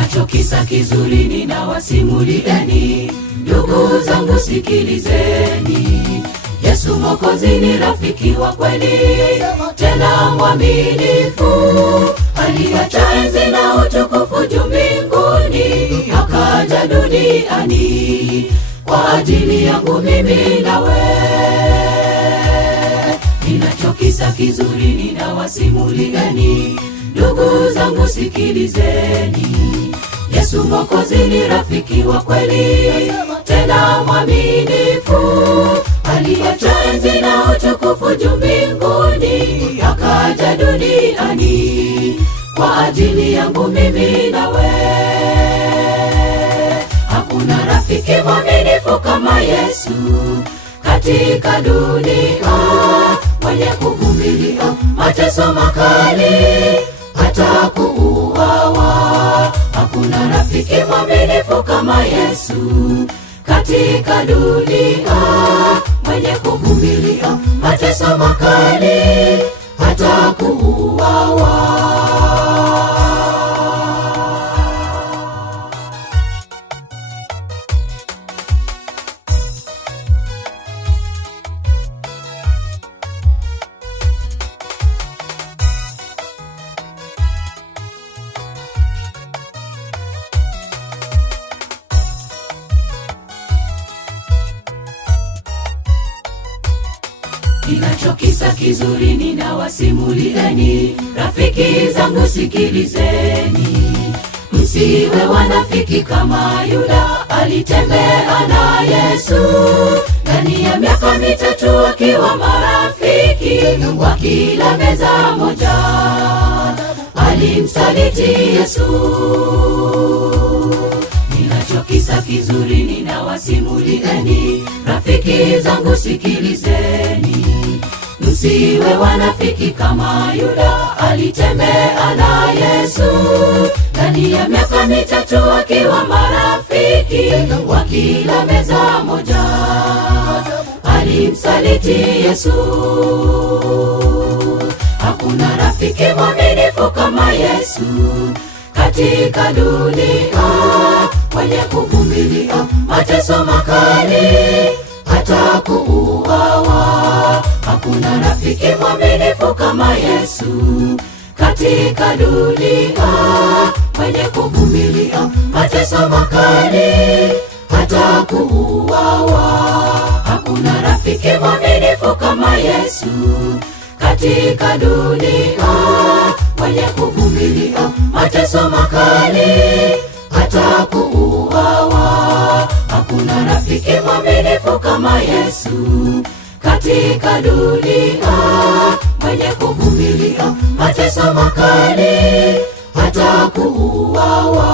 Ninacho kisa kizuri ninawasimulieni, ndugu zangu sikilizeni. Yesu Mwokozi ni rafiki wa kweli, tena mwaminifu. Aliacha enzi na utukufu juu mbinguni, akaja duniani kwa ajili yangu mimi nawe. Ninacho kisa kizuri ninawasimulieni, ndugu zangu sikilizeni. Yesu Mwokozi ni rafiki wa kweli, tena mwaminifu. Aliacha enzi na utukufu juu mbinguni, akaja duniani kwa ajili yangu mimi nawe. Hakuna rafiki mwaminifu kama Yesu katika dunia, mwenye kuvumilia mateso makali hata kuuawa. Hakuna rafiki mwaminifu kama Yesu katika dunia, mwenye kuvumilia mateso makali hata kuuawa. Ninacho kisa kizuri ninawasimulieni, rafiki zangu sikilizeni. Msiwe wanafiki kama Yuda, alitembea na Yesu ndani ya miaka mitatu wakiwa marafiki, wakila meza moja. Alimsaliti Yesu. Ninacho kisa kizuri ninawasimulieni, rafiki zangu sikilizeni. Msiwe wanafiki kama Yuda, alitembea na Yesu ndani ya miaka mitatu wakiwa marafiki, wakila meza moja. Alimsaliti Yesu. Hakuna rafiki mwaminifu kama Yesu katika dunia, mwenye kuvumilia mateso makali hata kuuawa. Hakuna rafiki mwaminifu kama Yesu katika dunia, mwenye kuvumilia mateso makali hata kuuawa. Hakuna rafiki mwaminifu kama Yesu katika dunia, mwenye kuvumilia mateso makali hata kuuawa. Hakuna rafiki mwaminifu kama Yesu katika dunia, mwenye kuvumilia mateso makali hata kuuawa.